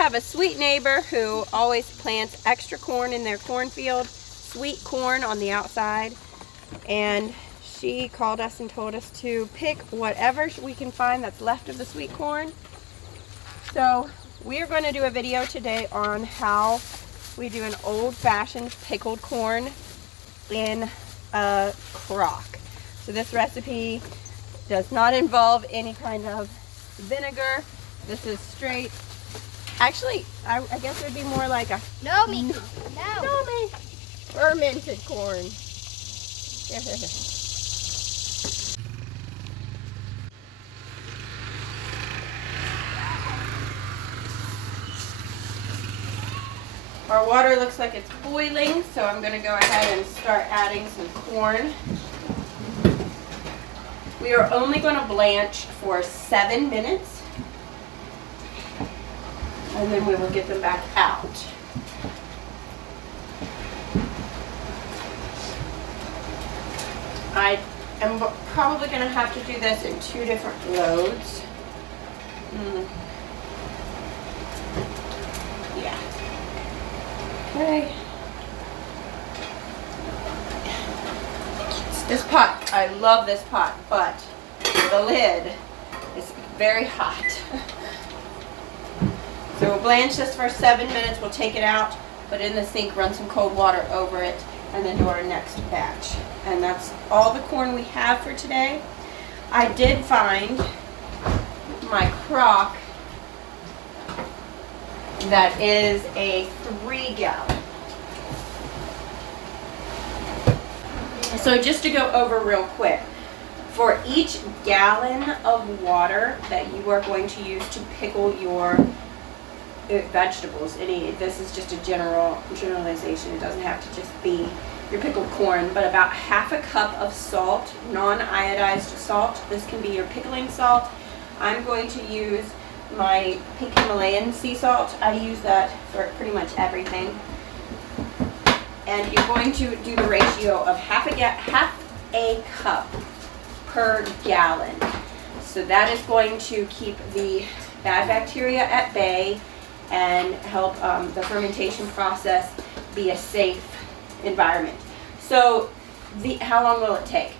have a sweet neighbor who always plants extra corn in their cornfield, sweet corn on the outside, and she called us and told us to pick whatever we can find that's left of the sweet corn. So we are going to do a video today on how we do an old-fashioned pickled corn in a crock. So this recipe does not involve any kind of vinegar. This is straight. Actually, I guess it would be more like a no me fermented corn. Our water looks like it's boiling, so I'm going to go ahead and start adding some corn. We are only going to blanch for 7 minutes, and then we will get them back out. I am probably going to have to do this in 2 different loads. Yeah. Okay. This pot, I love this pot, but the lid is very hot. So we'll blanch this for 7 minutes, we'll take it out, put it in the sink, run some cold water over it, and then do our next batch. And that's all the corn we have for today. I did find my crock that is a 3-gallon. So just to go over real quick, for each gallon of water that you are going to use to pickle your vegetables, this is just a generalization, it doesn't have to just be your pickled corn, but about half a cup of salt, non-iodized salt. This can be your pickling salt. I'm going to use my pink Himalayan sea salt. I use that for pretty much everything. And you're going to do the ratio of half a cup per gallon. So that is going to keep the bad bacteria at bay and help the fermentation process be a safe environment. So how long will it take?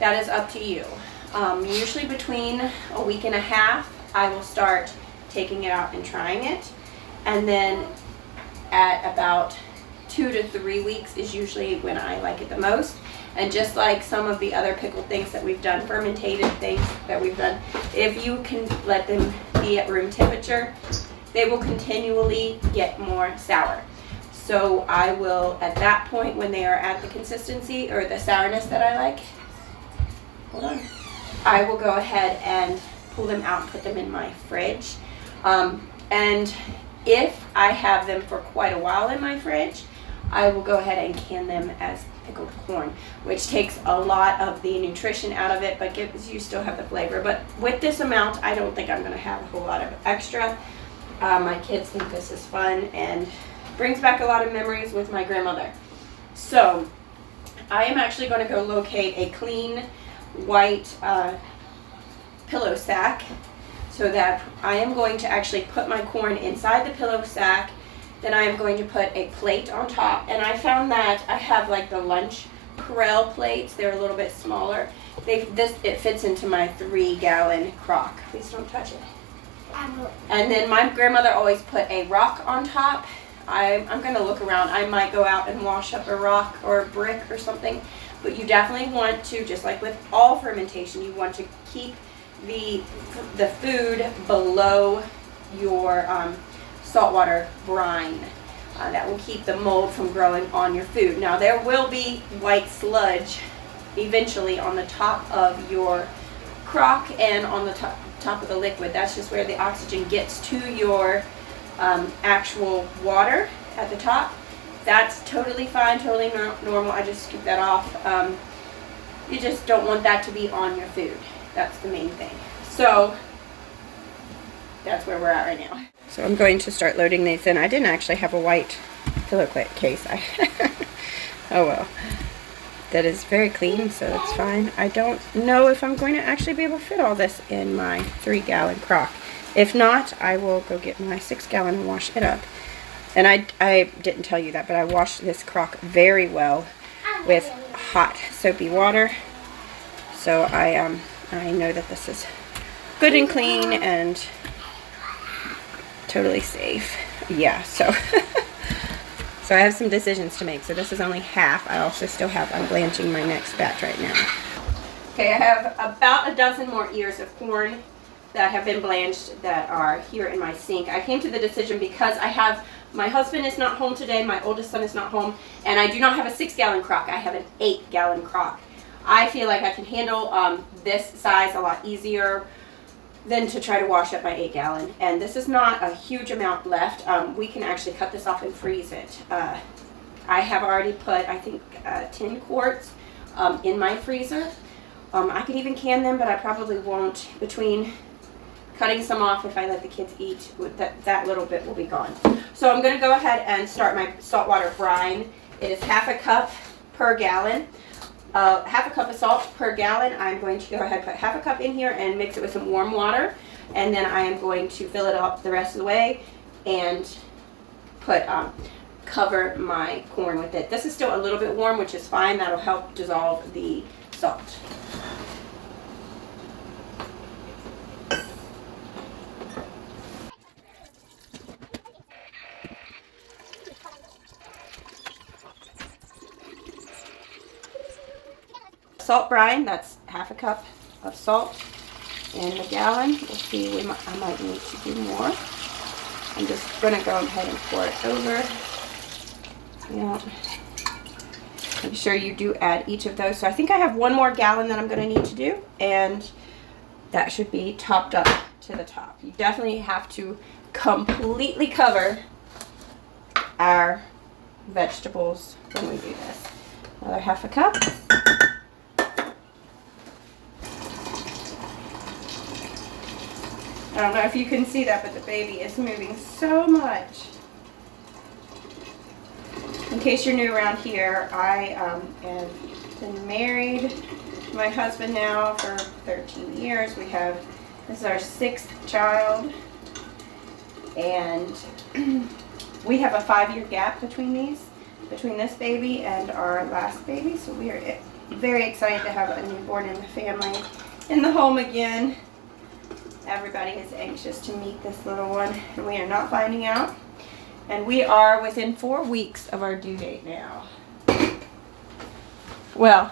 That is up to you. Usually between a week and a half, I will start taking it out and trying it. And then at about 2 to 3 weeks is usually when I like it the most. And just like some of the other pickled things that we've done, fermented things that we've done, if you can let them be at room temperature, they will continually get more sour. So I will, at that point when they are at the consistency or the sourness that I like, hold on, I will go ahead and pull them out and put them in my fridge. And if I have them for quite a while in my fridge, I will go ahead and can them as pickled corn, which takes a lot of the nutrition out of it, but gives you still have the flavor. But with this amount, I don't think I'm going to have a whole lot of extra. My kids think this is fun and brings back a lot of memories with my grandmother. So I am actually going to go locate a clean white pillow sack, so that I am going to actually put my corn inside the pillow sack. Then I am going to put a plate on top, and I found that I have like the lunch Corel plates. They're a little bit smaller. It fits into my 3-gallon crock. Please don't touch it. And then my grandmother always put a rock on top. I'm going to look around. I might go out and wash up a rock or a brick or something, but you definitely want to, just like with all fermentation, you want to keep the food below your saltwater brine. That will keep the mold from growing on your food. Now there will be white sludge eventually on the top of your crock and on the top of the liquid. That's just where the oxygen gets to your actual water at the top. That's totally fine, totally normal. I just scoop that off. You just don't want that to be on your food. That's the main thing. So that's where we're at right now. So I'm going to start loading these in. I didn't actually have a white pillow case. Oh well. That is very clean, so that's fine. I don't know if I'm going to actually be able to fit all this in my 3-gallon crock. If not, I will go get my 6-gallon and wash it up. And I didn't tell you that, but I washed this crock very well with hot soapy water. So I know that this is good and clean and totally safe. Yeah, so so I have some decisions to make. So this is only half. I also still have, I'm blanching my next batch right now. Okay, I have about a dozen more ears of corn that have been blanched that are here in my sink. I came to the decision because my husband is not home today, my oldest son is not home, and I do not have a 6-gallon crock. I have an 8-gallon crock. I feel like I can handle this size a lot easier than to try to wash up my 8-gallon. And this is not a huge amount left. We can actually cut this off and freeze it. I have already put, I think, 10 quarts in my freezer. I can even can them, but I probably won't. Between cutting some off, if I let the kids eat, that little bit will be gone. So I'm going to go ahead and start my saltwater brine. It is half a cup per gallon. Half a cup of salt per gallon. I'm going to go ahead and put half a cup in here and mix it with some warm water. And then I am going to fill it up the rest of the way and cover my corn with it. This is still a little bit warm, which is fine. That'll help dissolve the salt. Salt brine, that's half a cup of salt in a gallon. We'll see, I might need to do more. I'm just going to go ahead and pour it over. Yeah. Make sure you do add each of those. So I think I have one more gallon that I'm going to need to do, and that should be topped up to the top. You definitely have to completely cover our vegetables when we do this. Another half a cup. I don't know if you can see that, but the baby is moving so much. In case you're new around here, I have been married to my husband now for 13 years. This is our 6th child, and we have a 5-year gap between this baby and our last baby, so we are very excited to have a newborn in the family, in the home again. Everybody is anxious to meet this little one, and we are not finding out. And we are within 4 weeks of our due date now. Well,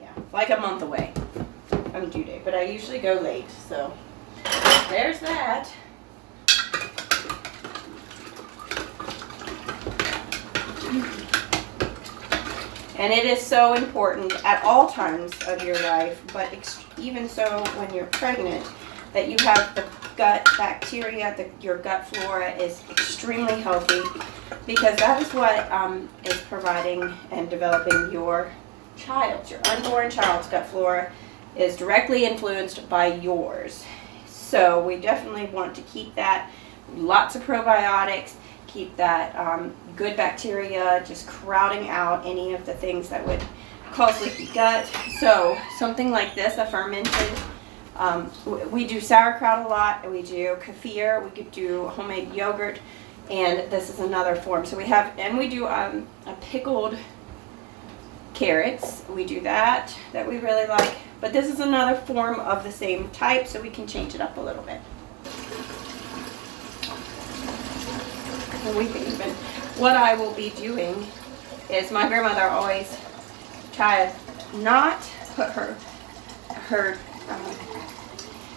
yeah, like a month away from due date, but I usually go late, so there's that. And it is so important at all times of your life, but even so when you're pregnant, that you have the gut bacteria, your gut flora is extremely healthy, because that is what is providing and developing your unborn child's gut flora is directly influenced by yours. So we definitely want to keep that, lots of probiotics, keep that good bacteria, just crowding out any of the things that would cause leaky gut. So something like this, a fermented, we do sauerkraut a lot, and we do kefir, we could do homemade yogurt, and this is another form. So we do a pickled carrots. We do that we really like, but this is another form of the same type, so we can change it up a little bit. And we can even, what I will be doing is, my grandmother always tried not put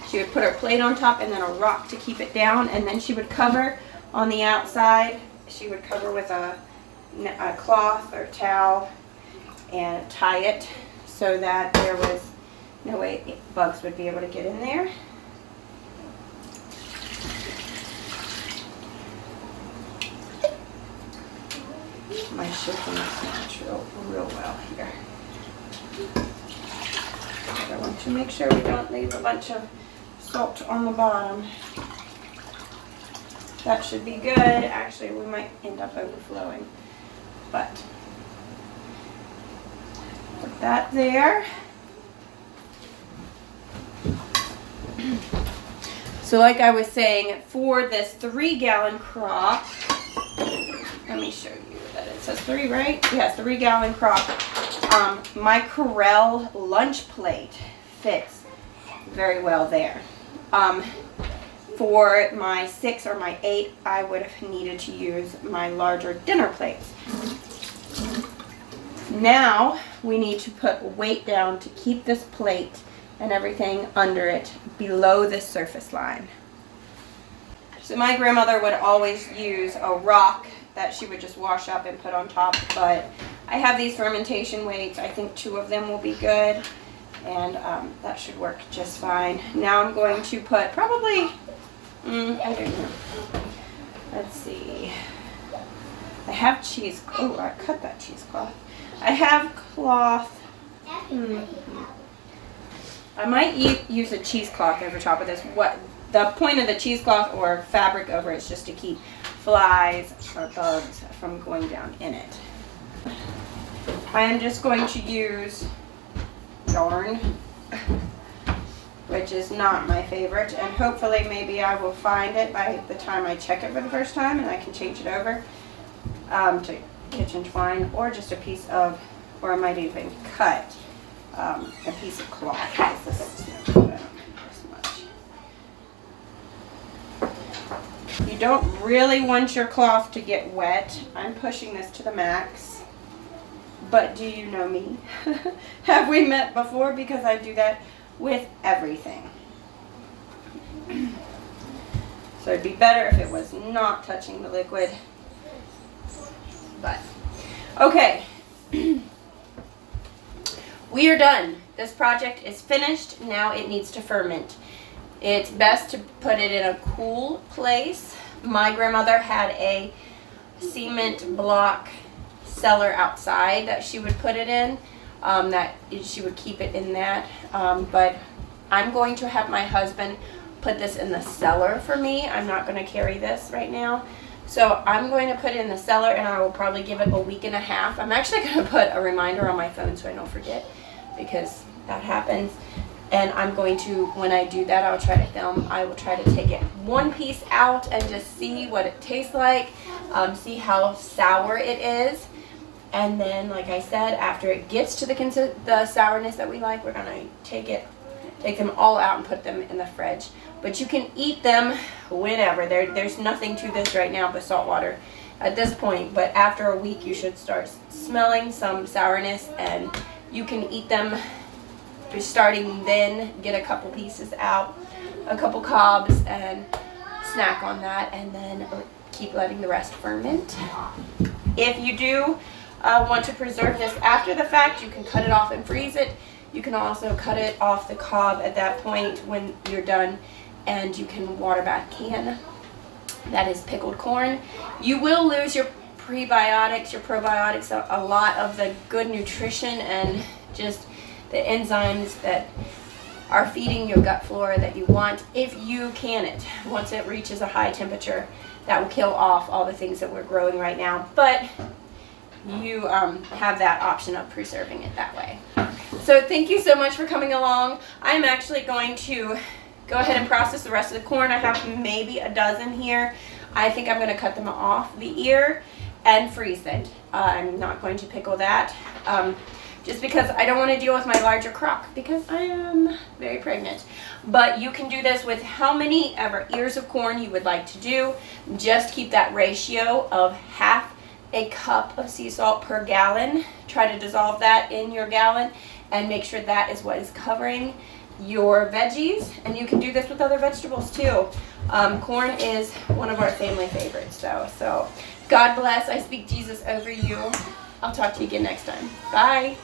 she would put her plate on top and then a rock to keep it down, and then she would cover on the outside. She would cover with a cloth or towel and tie it so that there was no way bugs would be able to get in there. My shaking is not real well here. I want to make sure we don't leave a bunch of salt on the bottom. That should be good. Actually, we might end up overflowing, but put that there. So like I was saying, for this 3-gallon crock, let me show you that it says 3, right? Yes, 3-gallon crock. My Corel lunch plate fits very well there. For my 6 or my 8, I would have needed to use my larger dinner plates. Now we need to put weight down to keep this plate and everything under it below the surface line. So my grandmother would always use a rock that she would just wash up and put on top, but I have these fermentation weights. I think 2 of them will be good, and that should work just fine. Now I'm going to put probably, I don't know, let's see, I have cheese, oh, I cut that cheesecloth. I have cloth, I might use a cheesecloth over top of this. What the point of the cheesecloth or fabric over it is just to keep flies or bugs from going down in it. I am just going to use yarn, which is not my favorite, and hopefully maybe I will find it by the time I check it for the first time and I can change it over to kitchen twine, or just a piece of, or I might even cut a piece of cloth. This is no good. I don't need this much. You don't really want your cloth to get wet. I'm pushing this to the max. But do you know me? Have we met before? Because I do that with everything. So it'd be better if it was not touching the liquid. But, okay. We are done. This project is finished. Now it needs to ferment. It's best to put it in a cool place. My grandmother had a cement block cellar outside that she would put it in. She would keep it in that. But I'm going to have my husband put this in the cellar for me. I'm not going to carry this right now. So I'm going to put it in the cellar, and I will probably give it a week and a half. I'm actually going to put a reminder on my phone so I don't forget, because that happens. And I'm going to, when I do that, I'll try to film. I will try to take it one piece out and just see what it tastes like, see how sour it is. And then, like I said, after it gets to the sourness that we like, we're going to take them all out and put them in the fridge. But you can eat them whenever. There's nothing to this right now but salt water at this point. But after a week, you should start smelling some sourness, and you can eat them starting then. Get a couple pieces out, a couple cobs, and snack on that, and then keep letting the rest ferment. If you do want to preserve this after the fact, you can cut it off and freeze it. You can also cut it off the cob at that point when you're done, and you can water bath can. That is pickled corn. You will lose your prebiotics, your probiotics, a lot of the good nutrition and just the enzymes that are feeding your gut flora that you want if you can it. Once it reaches a high temperature, that will kill off all the things that we're growing right now. But you have that option of preserving it that way. So thank you so much for coming along. I'm actually going to go ahead and process the rest of the corn. I have maybe a dozen here. I think I'm going to cut them off the ear and freeze it. I'm not going to pickle that just because I don't want to deal with my larger crock because I am very pregnant. But you can do this with how many ever ears of corn you would like to do. Just keep that ratio of half a cup of sea salt per gallon. Try to dissolve that in your gallon and make sure that is what is covering your veggies. And you can do this with other vegetables too. Corn is one of our family favorites though. So God bless. I speak Jesus over you. I'll talk to you again next time. Bye.